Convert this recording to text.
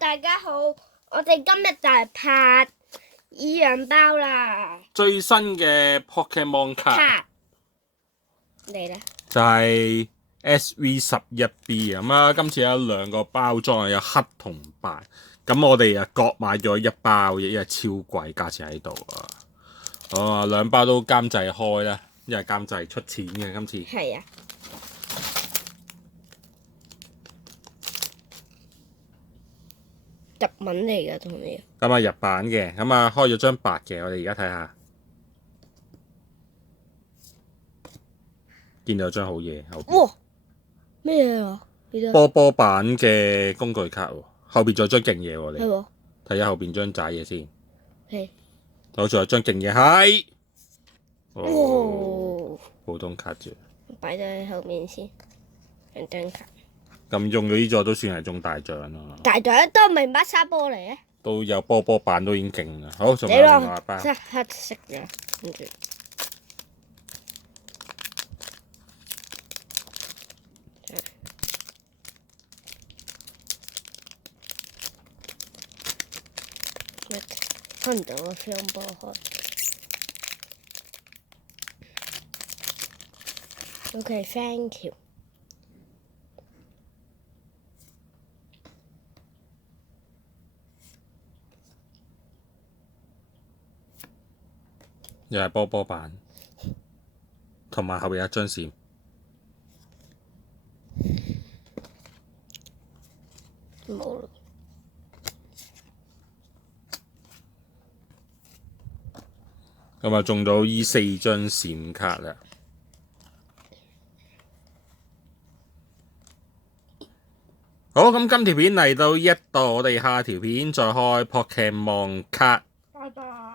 大家好，我哋今日就係拍依樣包啦。最新嘅 Pokemon 卡嚟咧，就係 SV11B 咁啊！今次有兩個包裝，有黑同白。咁我哋啊各買咗一包嘅，因為超貴，價錢喺度啊。哦，兩包都監製開啦，因為監製出錢嘅今次。係啊。日文嚟㗎，同你。咁啊日版嘅，咁啊開咗張白嘅，我哋而家睇下，見到有張好嘢後邊。哇！咩嘢啊？波波版嘅工具卡喎，後邊仲有張勁嘢喎，你係喎。睇下後邊張仔嘢先。係。好，仲有張勁嘢係。哇！普通卡啫。擺咗喺後面先，兩張卡。咁用咗呢座都算係中大獎啦。大獎都唔係乜沙波嚟嘅。都有波波版都已經勁啦。好，仲有你另外一包。即係黑色嘅，跟住。看唔到個雙波開。OK，thank you。又係波波版，同埋後邊有一張線。冇啦。咁啊中到依4張閃卡啦。好，咁今條片嚟到一度，我哋下條片再開 Pokemon 卡。拜拜。